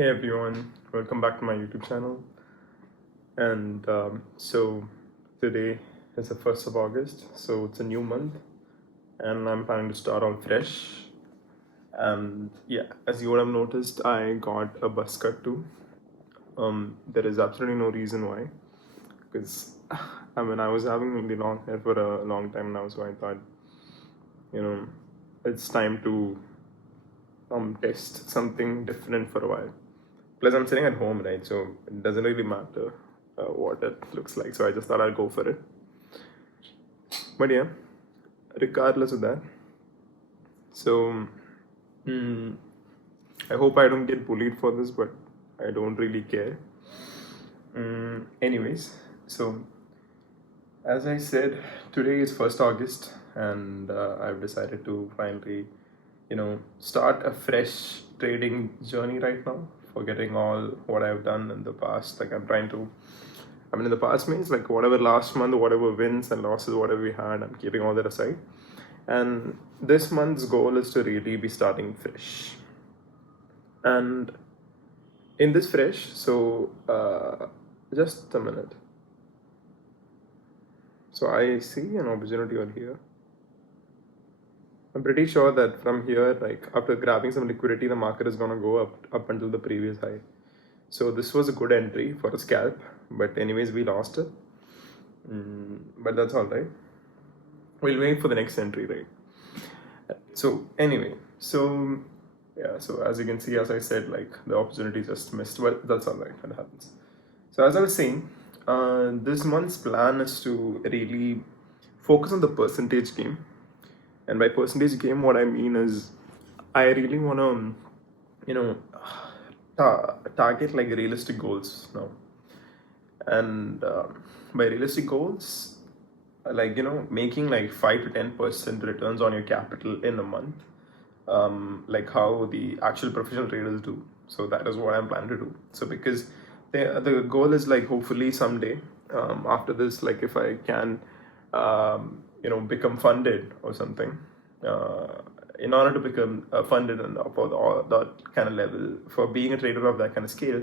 Hey everyone, welcome back to my YouTube channel. And today is the 1st of August, so it's a new month, and I'm planning to start all fresh. And yeah, as you would have noticed, I got a buzz cut too. There is absolutely no reason why, because I was having really long hair for a long time now, so I thought, you know, it's time to test something different for a while. Plus, I'm sitting at home, right? So it doesn't really matter what it looks like. So I just thought I'd go for it. But yeah, regardless of that, so mm, I hope I don't get bullied for this, but I don't really care. Anyways, so as I said, today is 1st August, and I've decided to finally, start a fresh trading journey right now, forgetting all what I've done in the past. Like, in the past means like whatever last month, whatever wins and losses, whatever we had, I'm keeping all that aside. And this month's goal is to really be starting fresh. And in this fresh, just a minute. So I see an opportunity over here. I'm pretty sure that from here, like after grabbing some liquidity, the market is gonna go up until the previous high. So this was a good entry for a scalp, but anyways, we lost it. But that's all right. We'll wait for the next entry, right? So anyway, so as you can see, as I said, like the opportunity just missed, but that's all right. It happens. So as I was saying, this month's plan is to really focus on the percentage game. And by percentage game, what I mean is, I really want to, you know, target like realistic goals now. And by realistic goals, like making like 5 to 10% returns on your capital in a month, like how the actual professional traders do. So that is what I'm planning to do. So because the goal is like hopefully someday, after this, like if I can become funded or something, in order to become funded and for that kind of level, for being a trader of that kind of scale,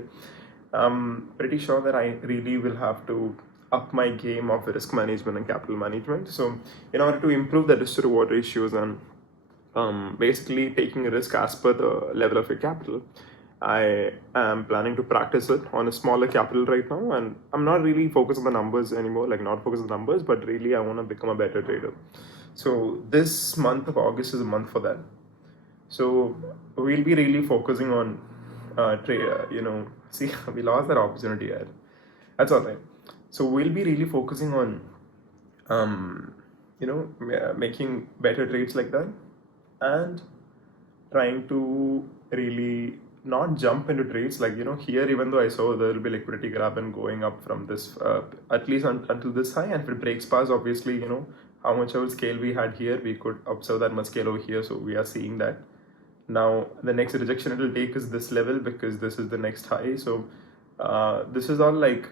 I'm pretty sure that I really will have to up my game of risk management and capital management. So in order to improve the risk to reward ratios and basically taking a risk as per the level of your capital, I am planning to practice it on a smaller capital right now, and I'm not really focused on the numbers anymore, like not focused on the numbers, but really I want to become a better trader. So this month of August is a month for that. So we'll be really focusing on see, we lost that opportunity yet. That's all right. So we'll be really focusing on making better trades like that, and trying to really not jump into trades like here, even though I saw there will be liquidity grab and going up from this at least until this high, and if it breaks past, obviously how much of a scale we had here, we could observe that much scale over here. So we are seeing that now the next rejection it will take is this level, because this is the next high. So this is all like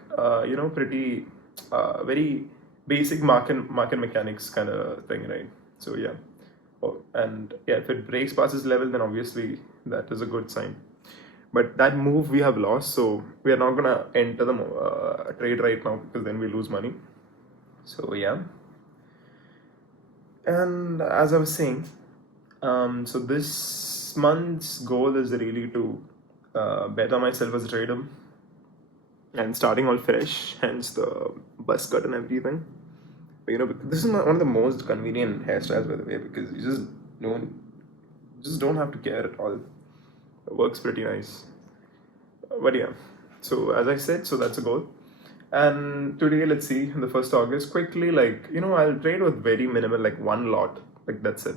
pretty very basic market mechanics kind of thing, right? So yeah. Oh, and yeah, if it breaks past this level, then obviously that is a good sign. But that move we have lost, so we are not gonna enter the trade right now, because then we lose money. So yeah. And as I was saying, so this month's goal is really to better myself as a trader and starting all fresh, hence the buzz cut and everything. But, this is one of the most convenient hairstyles, by the way, because you just don't have to care at all. It works pretty nice. But yeah, so as I said, so that's a goal. And today, let's see, the 1st August, quickly, like, I'll trade with very minimal, like one lot, like that's it.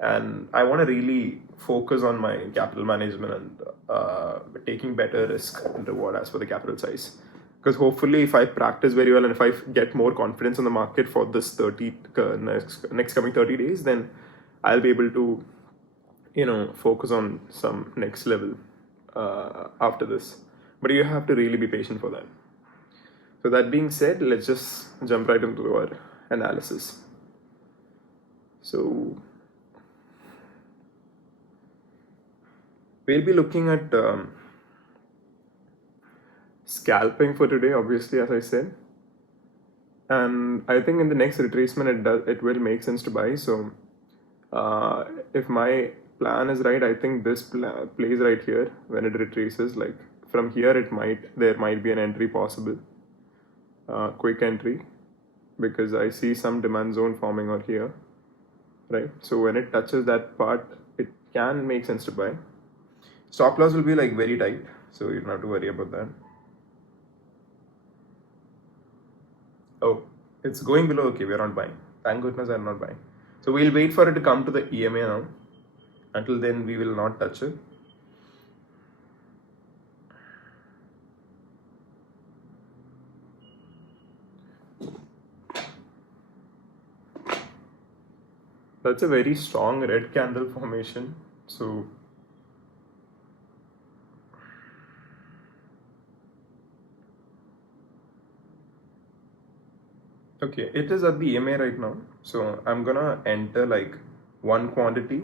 And I want to really focus on my capital management and taking better risk and reward as for the capital size. Because hopefully, if I practice very well and if I get more confidence in the market for this next coming 30 days, then I'll be able to, focus on some next level after this. But you have to really be patient for that. So that being said, let's just jump right into our analysis. So we'll be looking at scalping for today, obviously, as I said. And I think in the next retracement it will make sense to buy. So if my plan is right, I think this plays right here when it retraces. Like from here, there might be an entry possible, quick entry, because I see some demand zone forming out here, right? So when it touches that part, it can make sense to buy. Stop loss will be like very tight, so you don't have to worry about that. Oh, it's going below. Okay, we're not buying. Thank goodness I'm not buying. So we'll wait for it to come to the EMA now. Until then, we will not touch it. That's a very strong red candle formation. So okay, it is at the EMA right now. So I'm gonna enter like one quantity.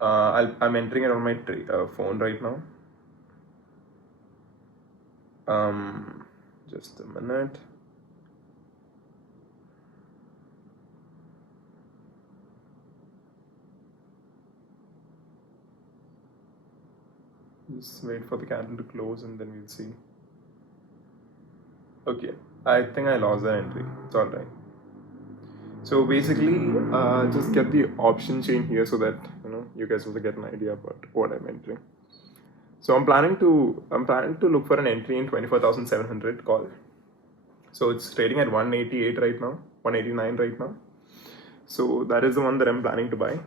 I'm entering it on my phone right now. Just a minute. Just wait for the candle to close and then we'll see. Okay, I think I lost the entry. It's alright. So basically, just get the option chain here so that you guys will get an idea about what I'm entering. So I'm planning to look for an entry in 24,700 call. So it's trading at 188 right now, 189 right now. So that is the one that I'm planning to buy.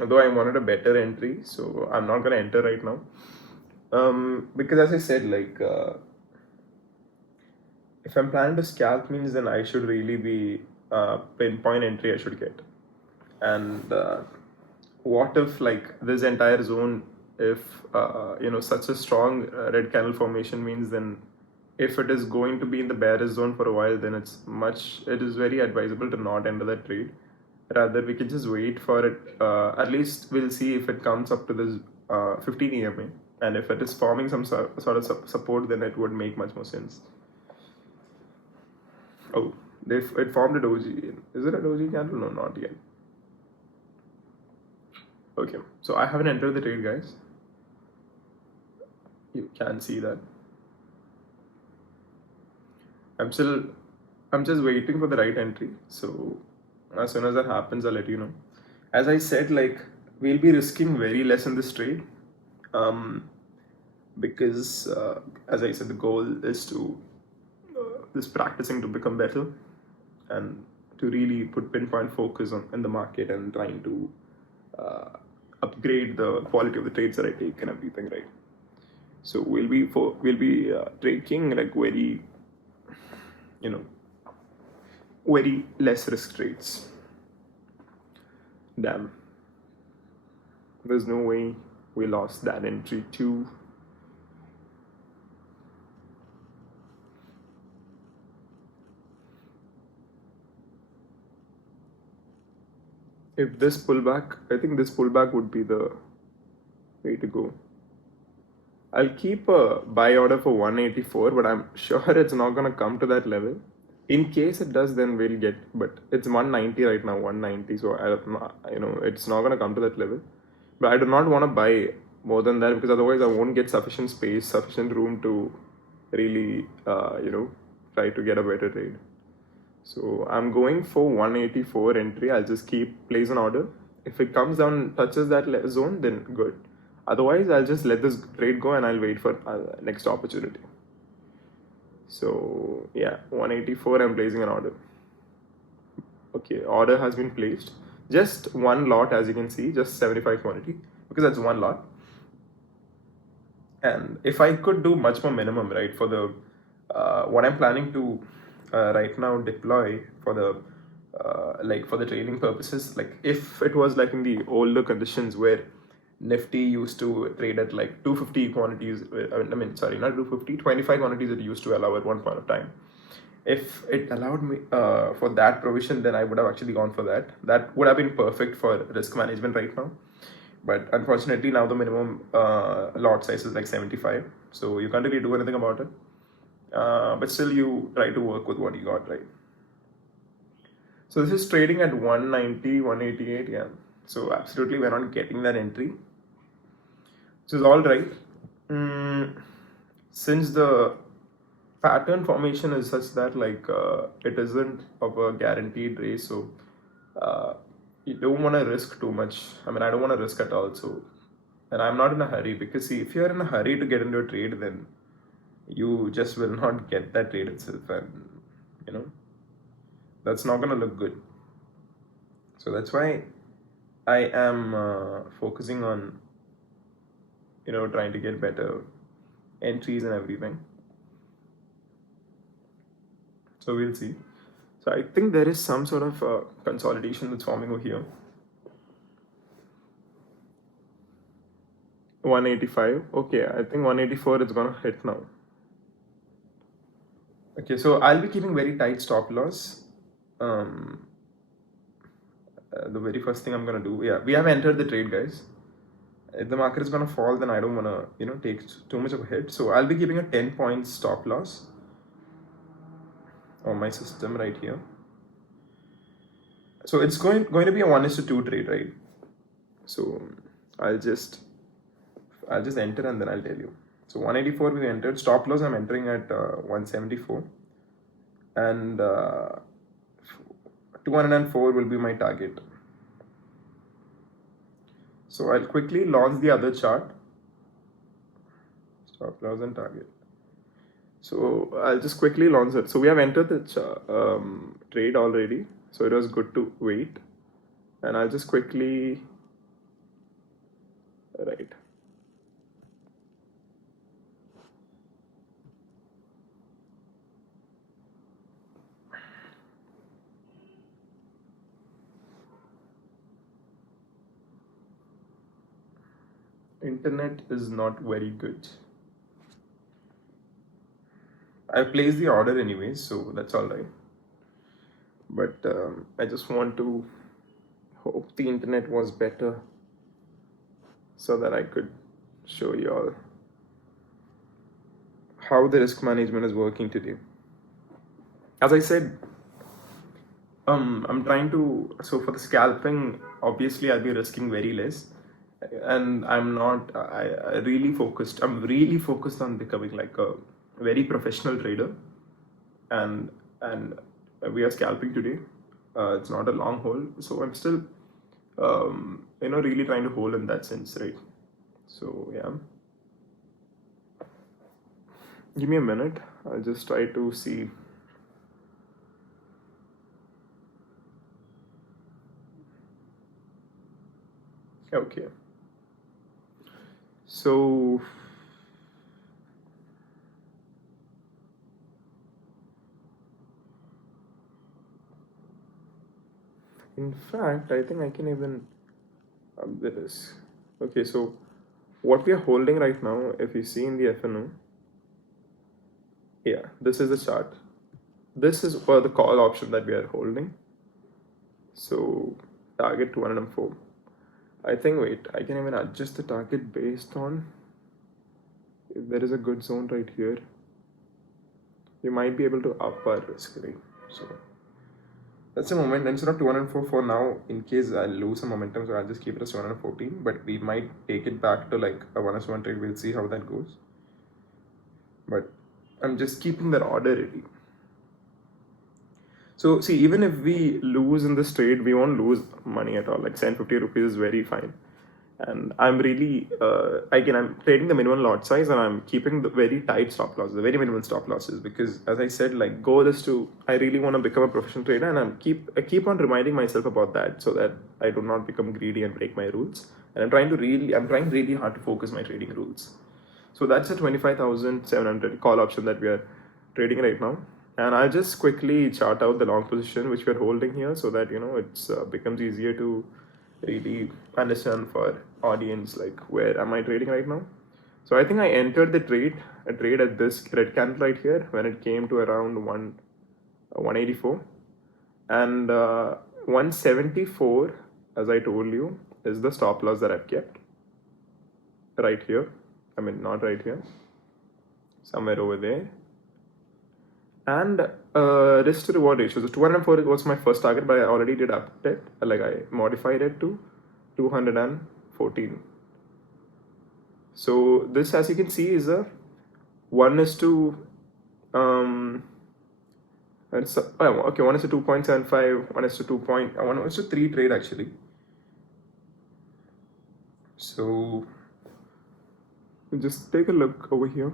Although I wanted a better entry, so I'm not gonna enter right now. Because as I said, like if I'm planning to scalp means then I should really be pinpoint entry I should get. And what if like this entire zone, if such a strong red candle formation means, then if it is going to be in the bearish zone for a while, then it is very advisable to not enter that trade. Rather, we can just wait for it. At least we'll see if it comes up to this 15 EMA, and if it is forming some sort of support, then it would make much more sense. Oh, it formed a doji. Is it a doji candle? No, not yet. Okay, so I haven't entered the trade, guys. You can see that. I'm just waiting for the right entry. So as soon as that happens, I'll let you know. As I said, like we'll be risking very less in this trade, because as I said, the goal is to this practicing to become better and to really put pinpoint focus in the market and trying to upgrade the quality of the trades that I take and everything, right? So we'll be taking like very very less risk trades. Damn, there's no way we lost that entry too. If this pullback, I think this pullback would be the way to go. I'll keep a buy order for 184, but I'm sure it's not gonna come to that level. In case it does, then we'll get, but it's 190 right now, 190. So it's not gonna come to that level. But I do not want to buy more than that, because otherwise I won't get sufficient space, sufficient room to really, try to get a better trade. So I'm going for 184 entry. I'll just place an order. If it comes down, touches that zone, then good. Otherwise, I'll just let this trade go and I'll wait for next opportunity. So yeah, 184, I'm placing an order. Okay, order has been placed. Just one lot, as you can see, just 75 quantity, because that's one lot. And if I could do much more minimum, right, for the what I'm planning to right now deploy for the for the trading purposes, like if it was like in the older conditions where Nifty used to trade at like 250 quantities, not 250, 25 quantities it used to allow at one point of time. If it allowed me for that provision, then I would have actually gone for that. That would have been perfect for risk management right now. but unfortunately now the minimum lot size is like 75, so you can't really do anything about it. But still you try to work with what you got, right? So this is trading at 190, 188, yeah. So absolutely we're not getting that entry, which is all right. Since the pattern formation is such that like it isn't of a guaranteed race, so you don't want to risk too much. I mean, I don't want to risk at all. So, and I'm not in a hurry, because see, if you're in a hurry to get into a trade, then you just will not get that trade itself, and you know that's not gonna look good. So that's why I am focusing on trying to get better entries and everything. So we'll see. So I think there is some sort of consolidation that's forming over here. 185. Okay, I think 184 is gonna hit now. Okay, so I'll be keeping very tight stop loss. The very first thing I'm gonna do, yeah, we have entered the trade, guys. If the market is gonna fall, then I don't wanna take too much of a hit. So I'll be keeping a 10 point stop loss on my system right here. So it's going to be a 1:2 trade, right? So I'll just enter and then I'll tell you. So 184 we entered. Stop loss I'm entering at 174, and 204 will be my target. So I'll quickly launch the other chart. Stop loss and target. So I'll just quickly launch it. So we have entered the trade already. So it was good to wait. And I'll just quickly, right. Internet is not very good. I placed the order anyways, so that's all right. But I just want to hope the internet was better so that I could show you all how the risk management is working today. As I said, I'm trying to, so for the scalping, obviously I'll be risking very less, and I'm really focused on becoming like a very professional trader, and we are scalping today. It's not a long hold, so I'm still really trying to hold in that sense, right? So yeah, give me a minute. I'll just try to see. Okay, so in fact, I think I can even up the risk. Okay, so what we are holding right now, if you see in the FNO, yeah, this is the chart. This is for the call option that we are holding. So target 204. I think, wait, I can even adjust the target based on if there is a good zone right here. We might be able to up our risk, right? So that's the moment. Instead of 204 for now, in case I lose some momentum, so I'll just keep it as 214. But we might take it back to like a 1:1 trade. We'll see how that goes. But I'm just keeping that order ready. So see, even if we lose in this trade, we won't lose money at all. Like 750 rupees is very fine. And I'm really, I'm trading the minimum lot size, and I'm keeping the very tight stop losses, the very minimal stop losses, because as I said, like goal is I really want to become a professional trader, and I keep on reminding myself about that so that I do not become greedy and break my rules. And I'm trying really hard to focus my trading rules. So that's a 25,700 call option that we are trading right now. And I'll just quickly chart out the long position which we're holding here so that, it's becomes easier to really understand for audience, like where am I trading right now. So I think I entered a trade at this red candle right here when it came to around 184, and 174 as I told you, is the stop loss that I've kept right here. I mean, not right here, somewhere over there. And risk to reward ratio. So 204 was my first target, but I already did update. Like I modified it to 214. So this, as you can see, is a 1:, it's okay, 1:2.75, 1:3 trade actually. So just take a look over here.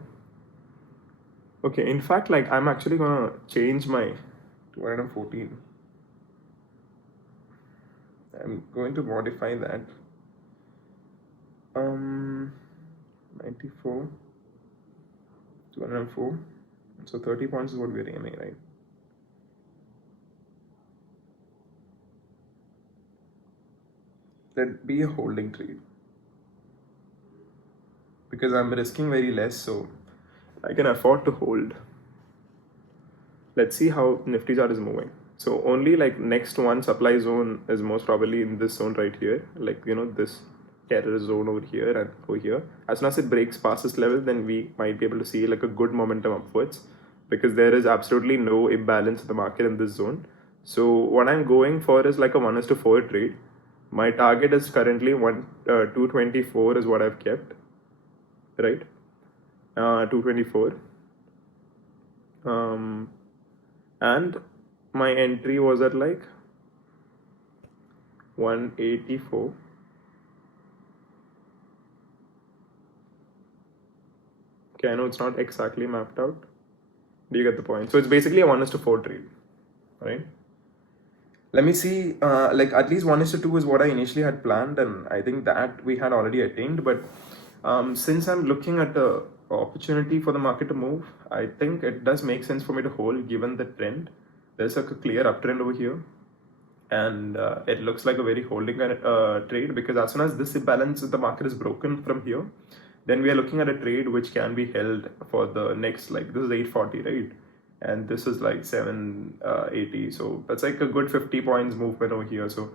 Okay, in fact, like I'm actually gonna change my 214. I'm going to modify that. 94, 204. So 30 points is what we're aiming, right? Let be a holding trade because I'm risking very less, so I can afford to hold. Let's see how Nifty chart is moving. So only like next one supply zone is most probably in this zone right here, like this terror zone over here and over here. As soon as it breaks past this level, then we might be able to see like a good momentum upwards because there is absolutely no imbalance in the market in this zone. So what I'm going for is like a 1:4 trade. My target is currently 224 is what I've kept, right? 224. And my entry was at like 184. Okay, I know it's not exactly mapped out. Do you get the point? So it's basically a 1:4 trade, right? Let me see, like at least 1:2 is what I initially had planned, and I think that we had already attained. But since I'm looking at the opportunity for the market to move, I think it does make sense for me to hold given the trend. There's like a clear uptrend over here, and it looks like a very holding trade because as soon as this imbalance in the market is broken from here, then we are looking at a trade which can be held for the next, like this is 840, right? And this is like 780, so that's like a good 50 points movement over here. So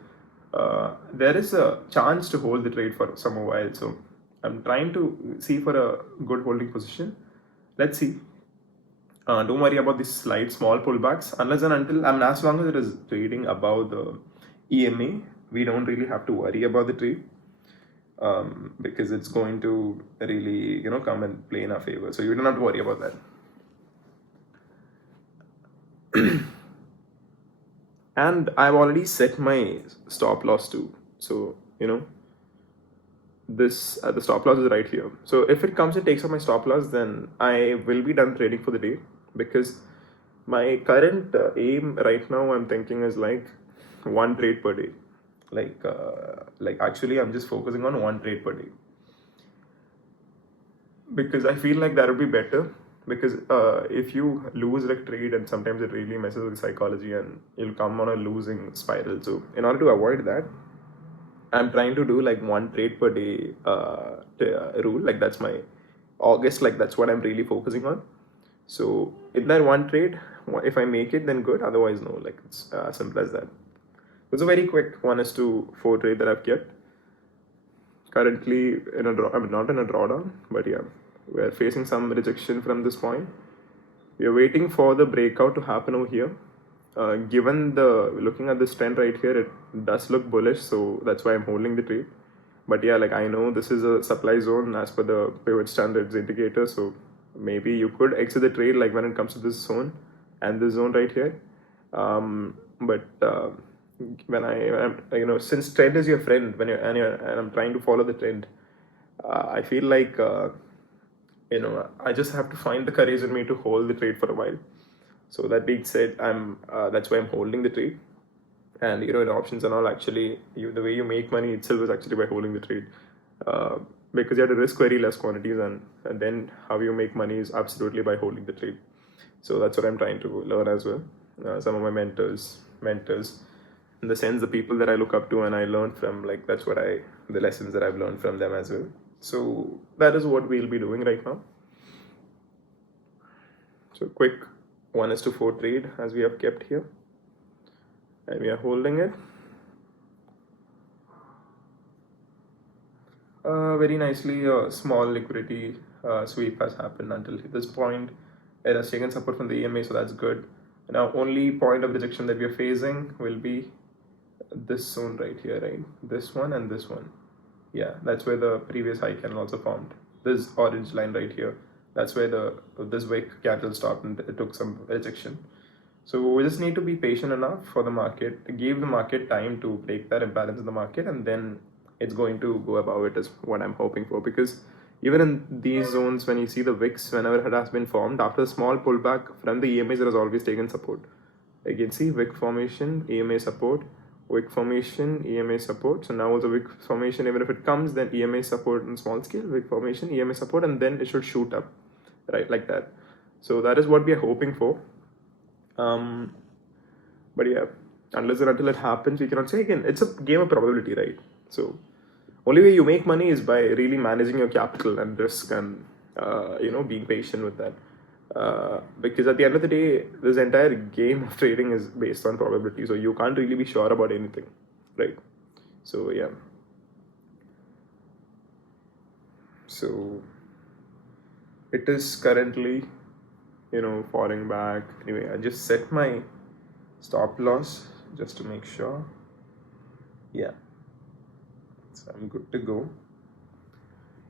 there is a chance to hold the trade for some while. So I'm trying to see for a good holding position. Let's see. Don't worry about these slight small pullbacks unless and until, I mean, as long as it is trading above the EMA, we don't really have to worry about the trade. Because it's going to really, come and play in our favor. So you don't have to worry about that. And I've already set my stop loss too. So, this the stop loss is right here. So if it comes and takes out my stop loss, then I will be done trading for the day because my current aim right now, I'm thinking, is like one trade per day. Like actually I'm just focusing on one trade per day because I feel like that would be better because if you lose like trade, and sometimes it really messes with psychology and you'll come on a losing spiral. So in order to avoid that, I'm trying to do like one trade per day rule. Like that's my August, like that's what I'm really focusing on. So in that one trade, if I make it, then good. Otherwise, no. Like it's as simple as that. It's a very quick 1:4 trade that I've kept. Currently in a draw, I mean not in a drawdown, but yeah, we're facing some rejection from this point. We are waiting for the breakout to happen over here. Given the looking at this trend right here, it does look bullish, so that's why I'm holding the trade. But yeah, like I know this is a supply zone as per the pivot standards indicator, so maybe you could exit the trade like when it comes to this zone and this zone right here. But when since trend is your friend, and I'm trying to follow the trend, I feel like I just have to find the courage in me to hold the trade for a while. So that being said, that's why I'm holding the trade. And in options and all, actually, the way you make money itself is actually by holding the trade, because you have to risk very less quantities, and then how you make money is absolutely by holding the trade. So that's what I'm trying to learn as well. Some of my mentors, in the sense the people that I look up to and I learn from, like that's what the lessons that I've learned from them as well. So that is what we'll be doing right now. So quick 1:4 trade as we have kept here, and we are holding it. Very nicely, a small liquidity sweep has happened until this point. It has taken support from the EMA, so that's good. Now, only point of rejection that we are facing will be this zone right here, right? This one and this one. Yeah, that's where the previous high candle also formed. This orange line right here. That's where this wick candle stopped and it took some rejection. So we just need to be patient enough for the market, give the market time to break that imbalance in the market, and then it's going to go above it is what I'm hoping for. Because even in these zones, when you see the wicks, whenever it has been formed, after a small pullback from the EMAs, it has always taken support. You can see wick formation, EMA support, wick formation, EMA support. So now also wick formation, even if it comes, then EMA support in small scale, wick formation, EMA support, and then it should shoot up, right, like that. So that is what we are hoping for. But yeah, unless and until it happens, we cannot say. Again, it's a game of probability, right? So only way you make money is by really managing your capital and risk, and being patient with that. Because at the end of the day, this entire game of trading is based on probability, so you can't really be sure about anything, right? So yeah. So it is currently, falling back. Anyway, I just set my stop loss just to make sure. Yeah, so I'm good to go.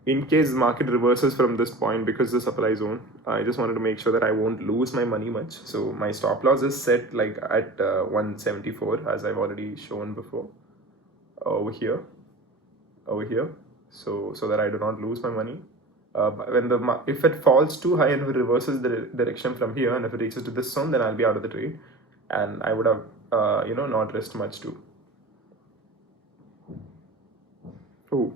In case the market reverses from this point, because the supply zone, I just wanted to make sure that I won't lose my money much. So my stop loss is set like at 174, as I've already shown before, over here, so that I do not lose my money. If it falls too high and it reverses the direction from here, and if it reaches to this zone, then I'll be out of the trade, and I would have not risked much too. Oh,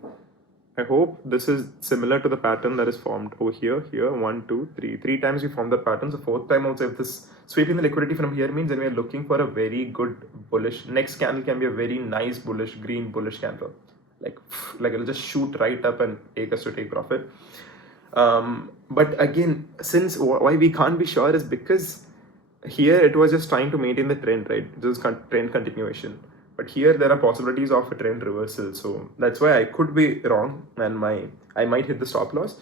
I hope this is similar to the pattern that is formed over here, 1, 2, 3. 3 times we formed the pattern. So fourth time also, if this sweeping the liquidity from here means then we are looking for a very good bullish. Next candle can be a very nice bullish, green bullish candle. Like it'll just shoot right up and take us to take profit. But again, since why we can't be sure is because here it was just trying to maintain the trend, right? Just trend continuation. But here there are possibilities of a trend reversal, so that's why I could be wrong and I might hit the stop loss.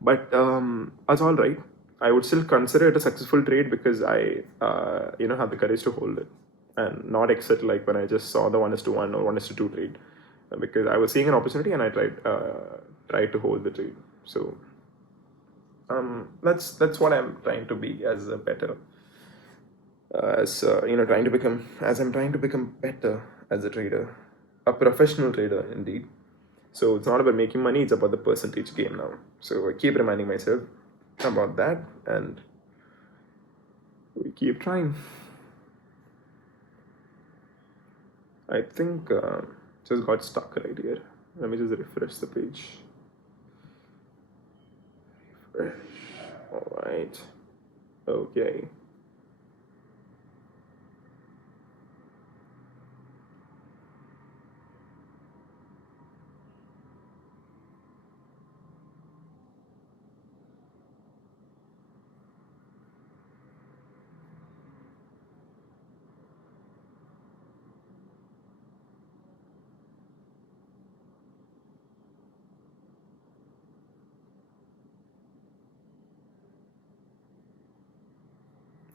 But that's all right. I would still consider it a successful trade because I have the courage to hold it and not exit like when I just saw the 1:1 or 1:2 trade, because I was seeing an opportunity and I tried to hold the trade. So that's what I'm trying to be as a better. I'm trying to become better as a trader, a professional trader indeed. So it's not about making money, it's about the percentage game now. So I keep reminding myself about that, and we keep trying. I think just got stuck right here. Let me just refresh the page. Refresh. All right. Okay.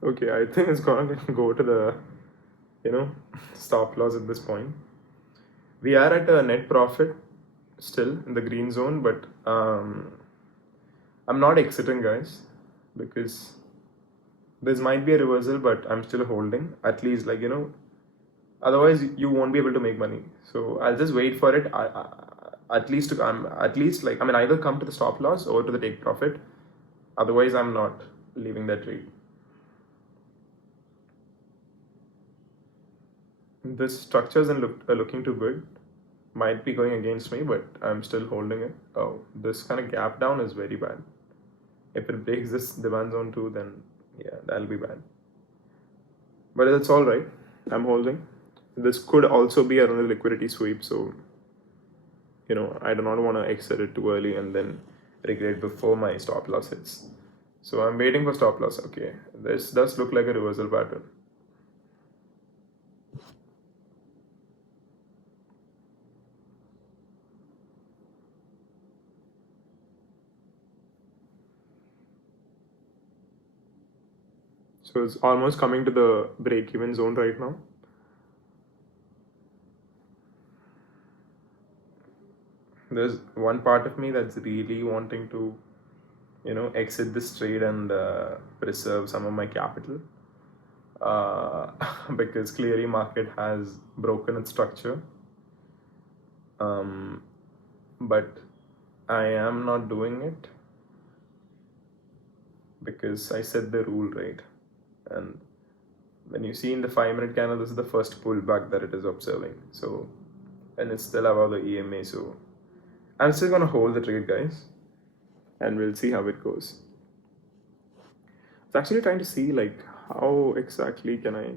Okay, I think it's gonna go to the, stop loss at this point. We are at a net profit still in the green zone, but I'm not exiting, guys, because this might be a reversal, but I'm still holding, at least, otherwise you won't be able to make money. So I'll just wait for it, at least either come to the stop loss or to the take profit. Otherwise I'm not leaving that trade. This structures and looking too good. Might be going against me, but I'm still holding it. Oh, this kind of gap down is very bad. If it breaks this demand zone too, then yeah, that'll be bad. But that's all right. I'm holding. This could also be another liquidity sweep, so I do not want to exit it too early and then regret before my stop loss hits. So I'm waiting for stop loss. Okay, this does look like a reversal pattern. So it's almost coming to the break-even zone right now. There's one part of me that's really wanting to, exit this trade and preserve some of my capital. Uh, because clearly market has broken its structure. But I am not doing it because I set the rule, right? And when you see in the 5 minute candle, this is the first pullback that it is observing. So, and it's still above the EMA. So, I'm still gonna hold the trade, guys, and we'll see how it goes. I was actually trying to see like how exactly can I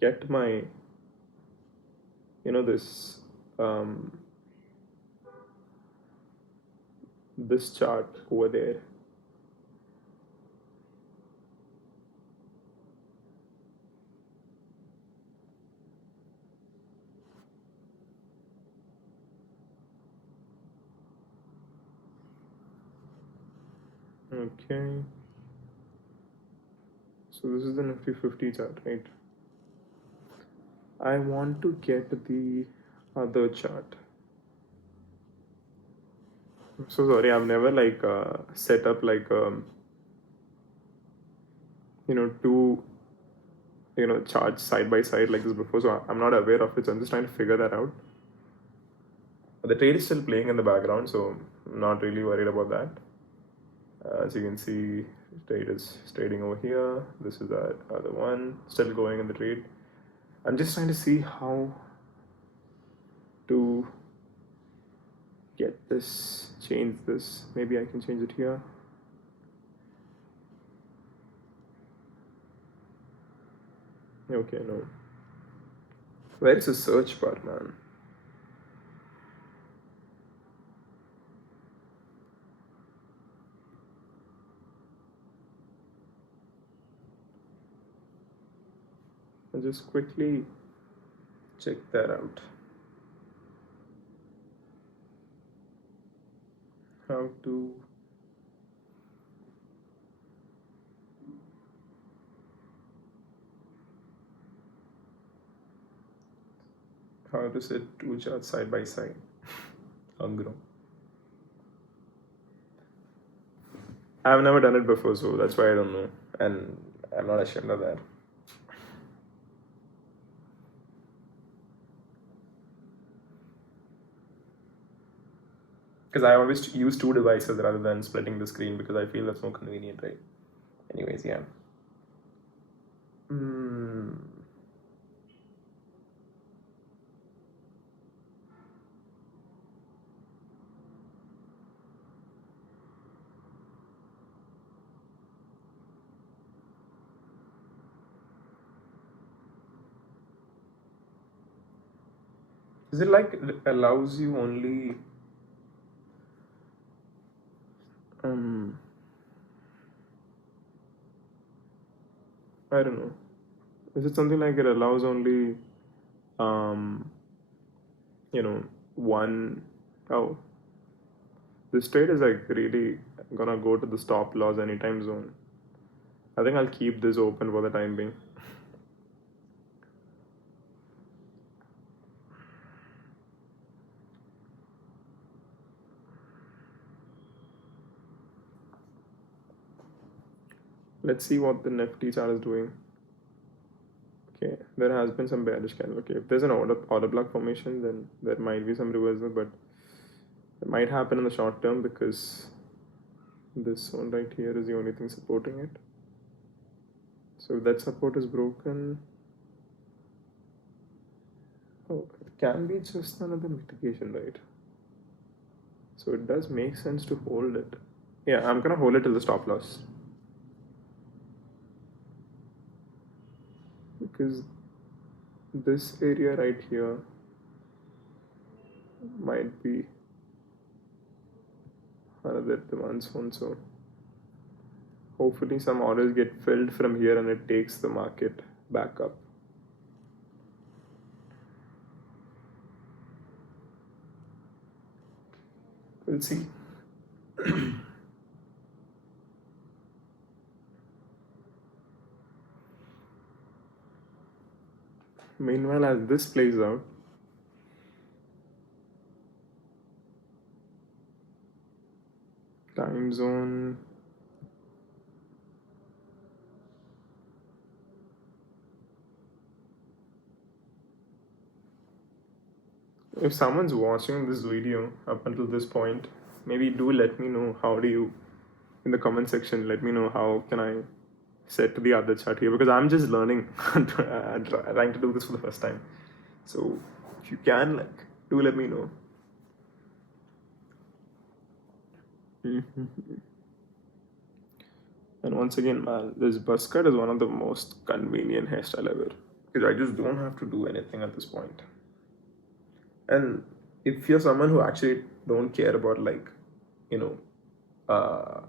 get my, this this chart over there. Okay. So this is the Nifty 50 chart, right? I want to get the other chart. I'm so sorry, I've never like set up like two charts side by side like this before, so I'm not aware of it. So I'm just trying to figure that out. The trade is still playing in the background, so I'm not really worried about that. As you can see, trade is trading over here. This is that other one still going in the trade. I'm just trying to see how to get this, change this. Maybe I can change it here. Okay, no. Where is the search bar, man? I'll just quickly check that out. How to set two charts side by side. Hungro. I've never done it before, so that's why I don't know, and I'm not ashamed of that. Because I always use two devices rather than splitting the screen because I feel that's more convenient, right? Anyways, yeah. Is it like it allows you only I don't know. Is it something like it allows only one oh, this trade is like really gonna go to the stop loss anytime zone. I think I'll keep this open for the time being. Let's see what the Nifty chart is doing. Okay, there has been some bearish candle. Okay, if there's an order block formation, then there might be some reversal, but it might happen in the short term because this one right here is the only thing supporting it. So if that support is broken, oh, it can be just another mitigation, right? So it does make sense to hold it. Yeah, I'm gonna hold it till the stop loss. Because this area right here might be another demand zone. So hopefully some orders get filled from here and it takes the market back up. We'll see. Meanwhile, as this plays out, time zone. If someone's watching this video up until this point, maybe do let me know how do you, in the comment section, let me know how can I set the other chart here, because I'm just learning and trying to do this for the first time. So if you can, like, do let me know. And once again, man, this buzz cut is one of the most convenient hairstyle ever, because I just don't have to do anything at this point. And if you're someone who actually don't care about, like, you know,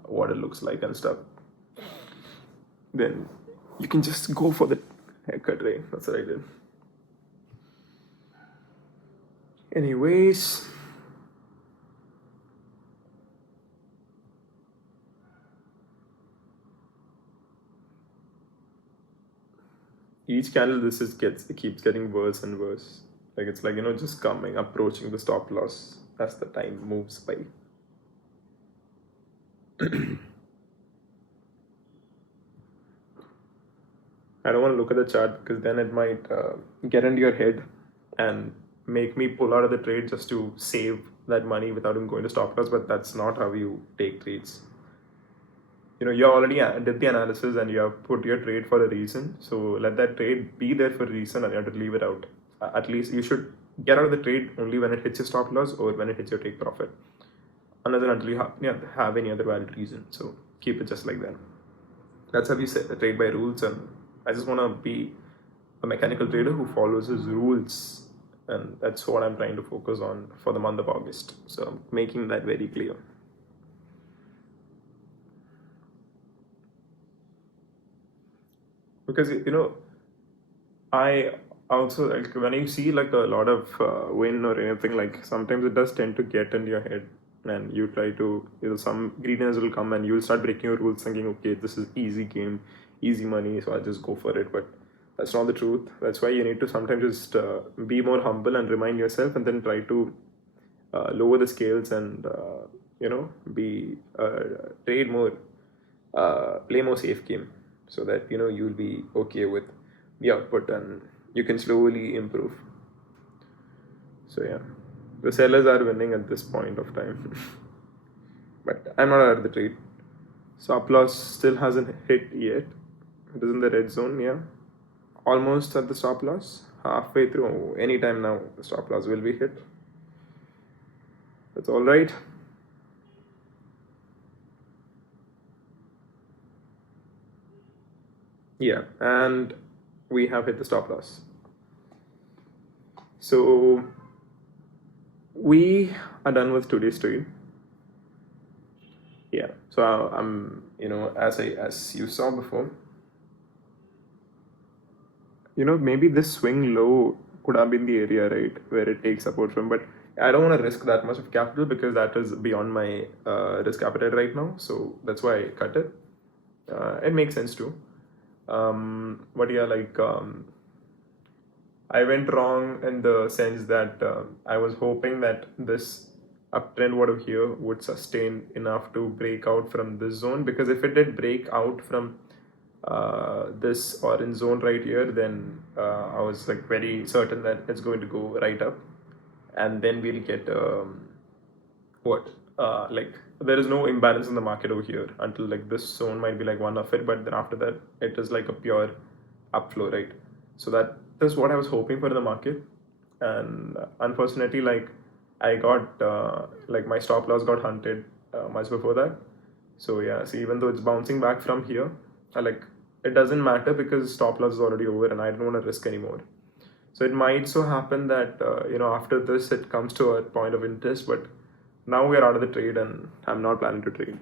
what it looks like and stuff, then you can just go for the haircut, right? That's what I did. Anyways, each candle it keeps getting worse and worse. Like, it's like, just approaching the stop loss as the time moves by. I don't want to look at the chart because then it might get into your head and make me pull out of the trade just to save that money without even going to stop loss. But that's not how you take trades. You already did the analysis and you have put your trade for a reason. So let that trade be there for a reason and you have to leave it out. At least you should get out of the trade only when it hits your stop loss or when it hits your take profit. Unless and until you have any other valid reason. So keep it just like that. That's how we set the trade by rules, and I just want to be a mechanical trader who follows his rules, and that's what I'm trying to focus on for the month of August. So I'm making that very clear. Because I also, like, when you see like a lot of win or anything, like, sometimes it does tend to get into your head and you try to, some greediness will come and you'll start breaking your rules thinking, okay, this is easy game, easy money, so I'll just go for it. But that's not the truth. That's why you need to sometimes just be more humble and remind yourself, and then try to lower the scales and be trade more, play more safe game, so that you'll be okay with the output and you can slowly improve. So yeah, the sellers are winning at this point of time. But I'm not out of the trade. Stop loss still hasn't hit yet. It is in the red zone. Yeah, almost at the stop loss, halfway through. Anytime now the stop loss will be hit. That's all right. Yeah, and we have hit the stop loss. So we are done with today's trade. Yeah, so I'm, as you saw before, maybe this swing low could have been the area, right, where it takes support from. But I don't want to risk that much of capital because that is beyond my risk appetite right now. So that's why I cut it. It makes sense too. But yeah, like, I went wrong in the sense that I was hoping that this uptrend over here would sustain enough to break out from this zone, because if it did break out from this orange zone right here, then I was like very certain that it's going to go right up, and then we'll get like, there is no imbalance in the market over here until like this zone might be like one of it, but then after that it is like a pure upflow, right? So that is what I was hoping for in the market, and unfortunately, like, I got like my stop loss got hunted much before that. So yeah, see, even though it's bouncing back from here, like, it doesn't matter because stop loss is already over and I don't want to risk anymore. So it might so happen that after this it comes to a point of interest, but now we are out of the trade and I'm not planning to trade.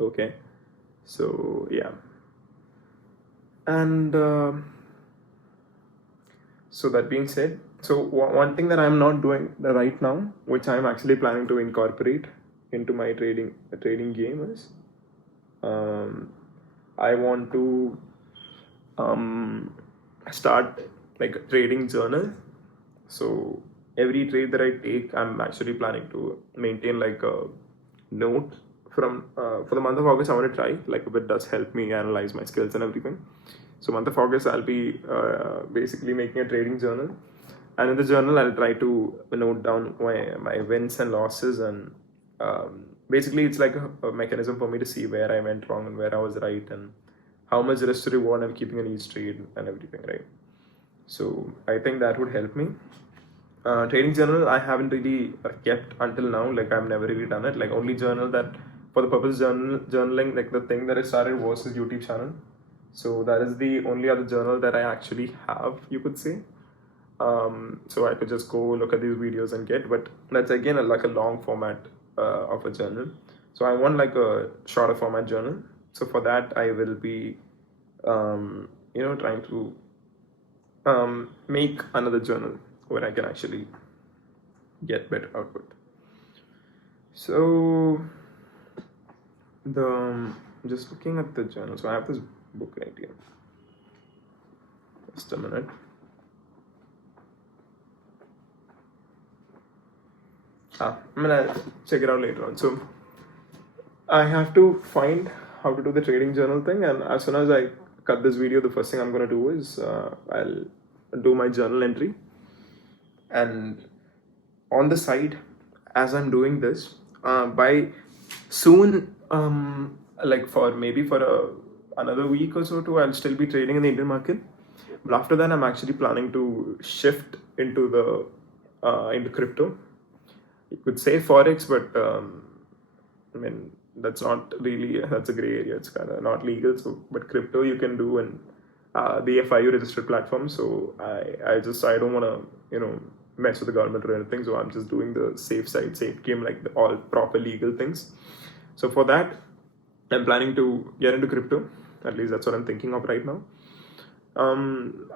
Okay, so yeah, and so that being said, so one thing that I'm not doing right now, which I'm actually planning to incorporate into my trading game, is I want to start like a trading journal. So every trade that I take, I'm actually planning to maintain like a note from for the month of August. I want to try like if it does help me analyze my skills and everything. So month of August, I'll be basically making a trading journal, and in the journal, I'll try to note down my wins and losses, and basically it's like a mechanism for me to see where I went wrong and where I was right, and how much risk to reward I'm keeping in each trade and everything, right? So I think that would help me. Trading journal I haven't really kept until now. Like I've never really done it. Like only journal that for the purpose of journaling, like the thing that I started was his YouTube channel. So that is the only other journal that I actually have, you could say. So I could just go look at these videos and get, but that's again like a long format of a journal. So I want like a shorter format journal. So for that I will be, trying to make another journal where I can actually get better output. So just looking at the journal. So I have this book right here. Just a minute. I'm gonna check it out later on. So I have to find how to do the trading journal thing, and as soon as I cut this video, the first thing I'm gonna do is I'll do my journal entry, and on the side, as I'm doing this, by soon, like for maybe for another week or so too, I'll still be trading in the Indian market. But after that, I'm actually planning to shift into into crypto. You could say forex, but I mean that's not really, that's a gray area. It's kind of not legal. So, but crypto you can do in the FIU registered platform. So I don't want to mess with the government or anything. So I'm just doing the safe side, safe game, like all proper legal things. So for that, I'm planning to get into crypto. At least that's what I'm thinking of right now.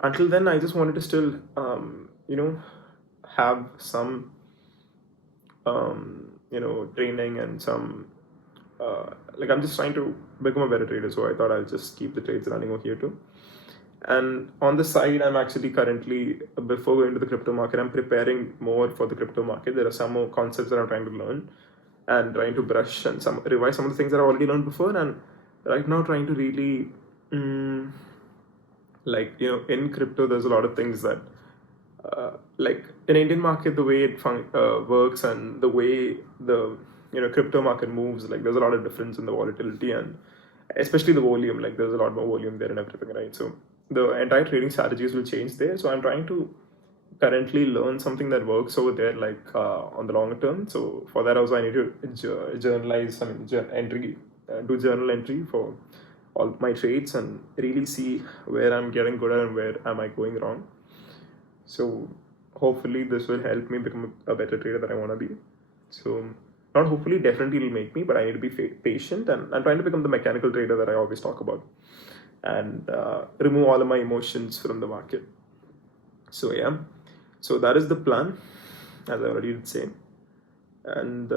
Until then, I just wanted to still have some training and some like I'm just trying to become a better trader. So I thought I'll just keep the trades running over here too. And on the side, I'm actually currently, before going to the crypto market, I'm preparing more for the crypto market. There are some more concepts that I'm trying to learn and trying to brush and revise some of the things that I've already learned before. And right now trying to really, in crypto, there's a lot of things that, like in Indian market, the way it works and the way the crypto market moves, like there's a lot of difference in the volatility and especially the volume. Like there's a lot more volume there and everything, right? So the entire trading strategies will change there. So I'm trying to currently learn something that works over there, like on the longer term. So for that also I need to journalize, do journal entry for all my trades and really see where I'm getting good at and where am I going wrong. So hopefully this will help me become a better trader that I want to be. So not hopefully, definitely it'll make me, but I need to be patient, and I'm trying to become the mechanical trader that I always talk about and remove all of my emotions from the market. So yeah, so that is the plan, as I already did say. And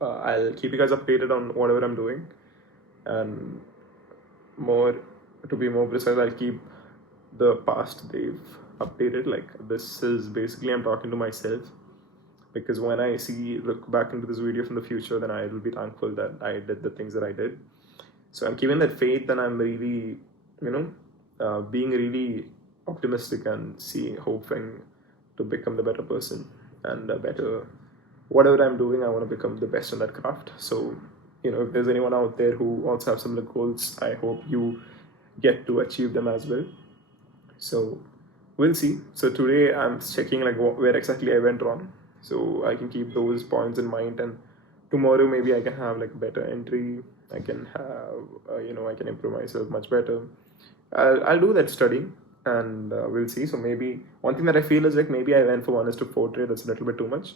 I'll keep you guys updated on whatever I'm doing, and to be more precise, I'll keep the past Dave updated. Like this is basically I'm talking to myself, because when I look back into this video from the future, then I will be thankful that I did the things that I did. So I'm keeping that faith, and I'm really being really optimistic and hoping to become the better person and a better whatever I'm doing. I want to become the best in that craft. So if there's anyone out there who also have similar goals, I hope you get to achieve them as well. So we'll see. So today I'm checking like where exactly I went wrong, so I can keep those points in mind, and tomorrow maybe I can have like a better entry. I can have I can improve myself much better. I'll do that studying, and we'll see. So maybe one thing that I feel is like maybe I went for 1:4 trade. That's a little bit too much.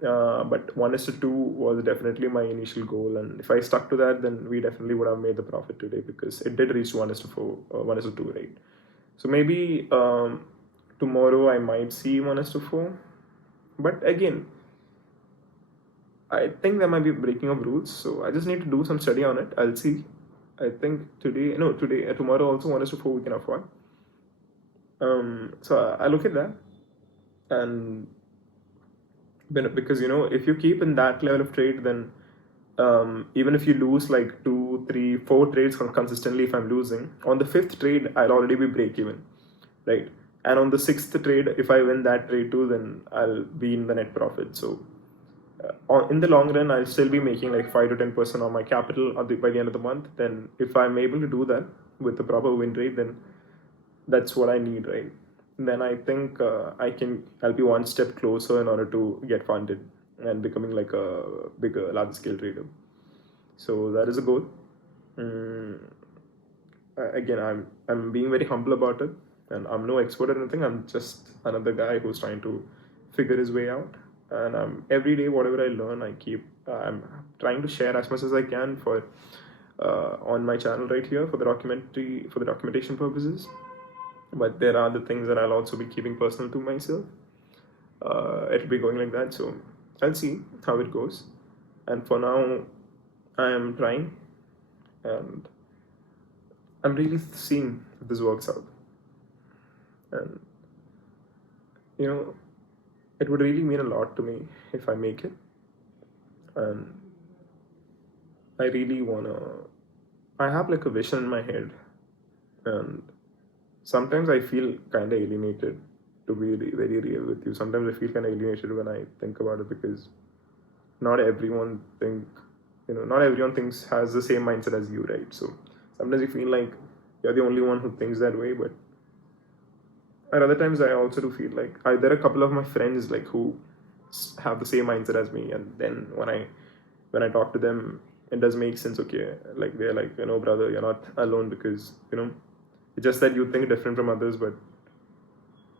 But 1:2 was definitely my initial goal, and if I stuck to that, then we definitely would have made the profit today, because it did reach 1:4, 1:2, right? So maybe tomorrow I might see 1:4, but again, I think there might be breaking of rules, so I just need to do some study on it. I'll see. I think tomorrow also 1:4 we can afford. So I look at that, and because if you keep in that level of trade, then even if you lose like 2, 3, 4 trades consistently, if I'm losing on the fifth trade, I'll already be break even, right? And on the sixth trade, if I win that trade too, then I'll be in the net profit. So in the long run, I'll still be making like 5 to 10% on my capital by the end of the month. Then if I'm able to do that with the proper win rate, then that's what I need, right? Then I think I'll be one step closer in order to get funded and becoming like a bigger, large scale trader. So that is a goal. Mm, Again, I'm being very humble about it, and I'm no expert or anything. I'm just another guy who's trying to figure his way out. And every day, whatever I learn, I'm trying to share as much as I can for on my channel right here for the documentation purposes. But there are the things that I'll also be keeping personal to myself. It'll be going like that, so I'll see how it goes. And for now, I am trying, and I'm really seeing if this works out. And it would really mean a lot to me if I make it. And I really I have like a vision in my head, and sometimes I feel kind of alienated, to be very real with you. Sometimes I feel kind of alienated when I think about it, because not everyone thinks has the same mindset as you, right? So sometimes you feel like you're the only one who thinks that way, but at other times I also do feel like there are a couple of my friends like who have the same mindset as me, and then when I talk to them, it does make sense. Okay, like they're like, brother, you're not alone, because it's just that you think different from others, but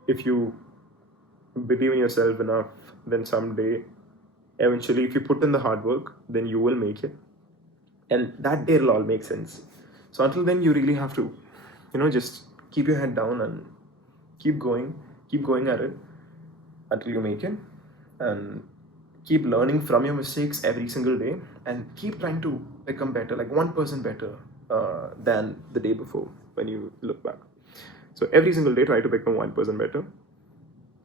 if you believe in yourself enough, then someday, eventually, if you put in the hard work, then you will make it, and that day it'll all make sense. So until then, you really have to just keep your head down and keep going at it until you make it, and keep learning from your mistakes every single day, and keep trying to become better, like 1% better than the day before when you look back. So every single day, try to become 1% better,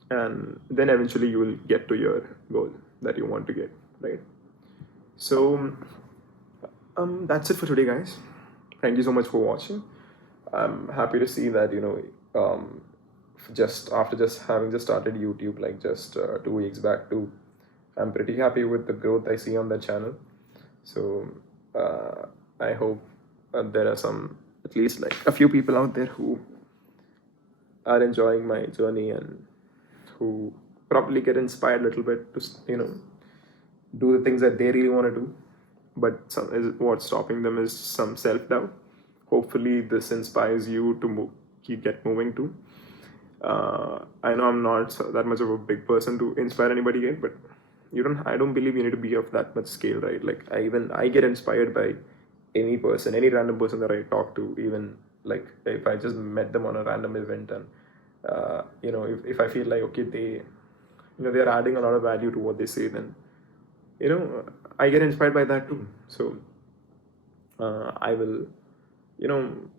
and then eventually you will get to your goal that you want to get, right? So that's it for today, guys. Thank you so much for watching. I'm happy to see that just after having just started YouTube like just 2 weeks back too, I'm pretty happy with the growth I see on that channel. So I hope there are at least like a few people out there who are enjoying my journey, and who probably get inspired a little bit to do the things that they really want to do, but what's stopping them is some self-doubt. Hopefully this inspires you to get moving too. I know I'm not that much of a big person to inspire anybody yet, but I don't believe you need to be of that much scale, right? Like I get inspired by any random person that I talk to, even like if I just met them on a random event, and if I feel like, okay, they're adding a lot of value to what they say, then I get inspired by that too. So I will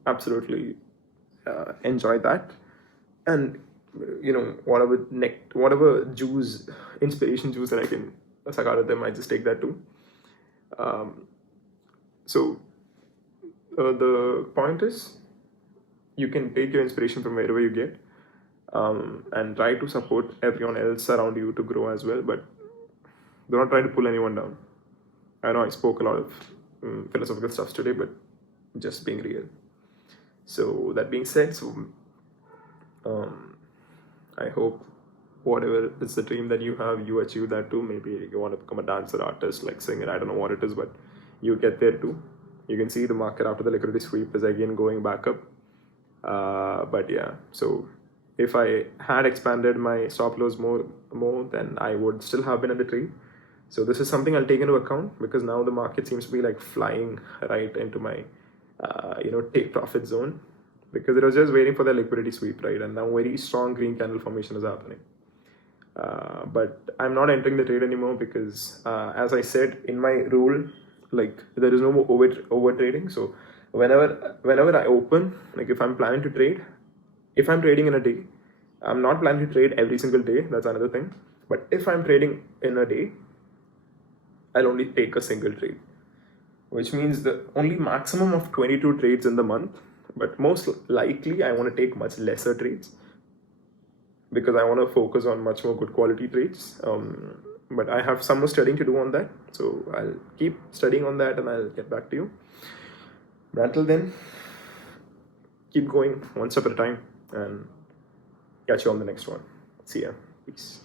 absolutely enjoy that, and whatever inspiration juice that I can suck out of them, I just take that too. So the point is, you can take your inspiration from wherever you get, and try to support everyone else around you to grow as well, but do not try to pull anyone down. I know I spoke a lot of philosophical stuff today, but just being real. So that being said, I hope whatever is the dream that you have, you achieve that too. Maybe you want to become a dancer, artist, like singer, I don't know what it is, but you get there too. You can see the market after the liquidity sweep is again going back up. But yeah, so if I had expanded my stop loss more, then I would still have been in the trade. So this is something I'll take into account, because now the market seems to be like flying right into my take profit zone, because it was just waiting for the liquidity sweep, right? And now very strong green candle formation is happening. But I'm not entering the trade anymore, because as I said in my rule, like there is no more over trading. So whenever I open, like if I'm planning to trade, if I'm trading in a day, I'm not planning to trade every single day. That's another thing. But if I'm trading in a day, I'll only take a single trade, which means the only maximum of 22 trades in the month. But most likely, I want to take much lesser trades because I want to focus on much more good quality trades. But I have some more studying to do on that, so I'll keep studying on that and I'll get back to you. But until then, keep going one step at a time and catch you on the next one. See ya. Peace.